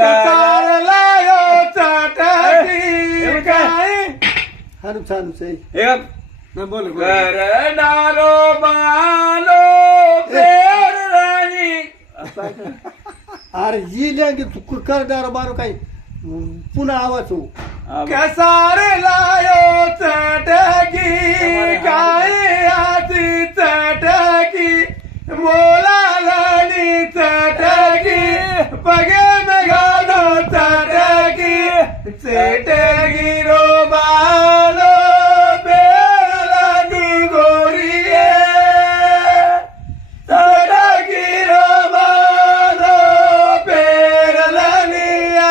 चारला यो चटकी काय हारू छान से बोल करणारो बालो पेर राणी अरे ही लेंगे तू करणार बारो काही पुन्हा आवाज हो कसारे लायो चटकी काय आती चटकी मोलालानी चटकी पगे में घालो चटकी चटकी रो बालो बेलानी गोरिये चटकी रो बालो बेलानिया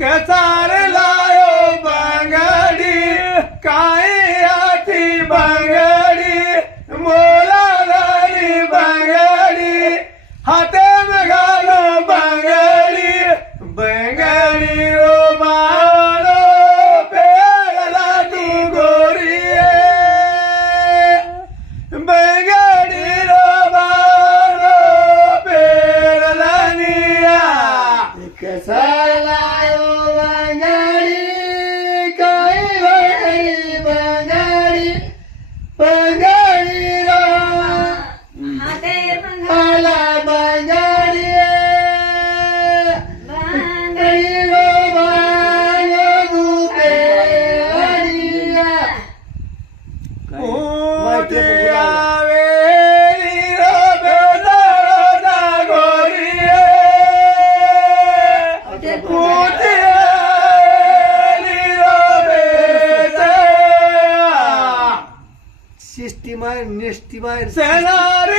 कसार लायो बंगडी काय आती बंगडी मोलालानी बंगडी हाते में घालो बंगडी बंगडी रो मारो पेरला तू गोरिये बंगडी रो मारो पेरलानिया नेस्टी बाहेर सेनार